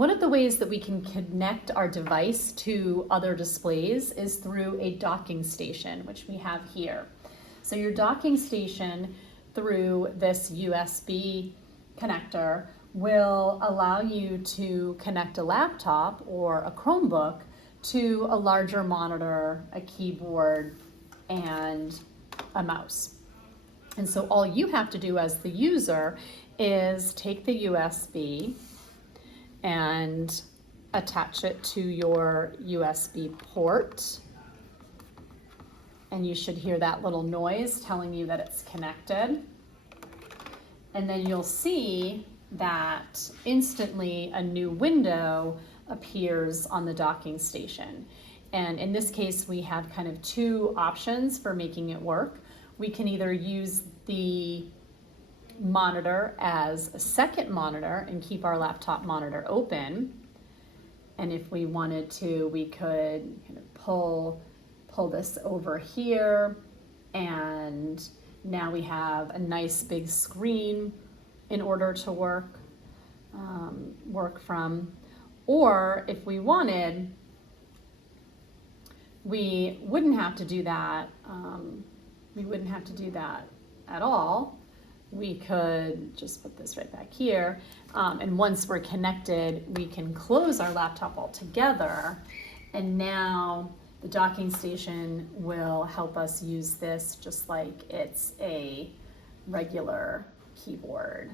One of the ways that we can connect our device to other displays is through a docking station, which we have here. So your docking station through this USB connector will allow you to connect a laptop or a Chromebook to a larger monitor, a keyboard, and a mouse. And so all you have to do as the user is take the USB and attach it to your USB port. And you should hear that little noise telling you that it's connected. And then you'll see that instantly a new window appears on the docking station. And in this case, we have kind of two options for making it work. We can either use the monitor as a second monitor and keep our laptop monitor open. And if we wanted to, we could kind of pull this over here, and now we have a nice big screen in order to work from. Or if we wanted, we wouldn't have to do that. We wouldn't have to do that at all. We could just put this right back here. And once we're connected, we can close our laptop altogether. And now the docking station will help us use this just like it's a regular keyboard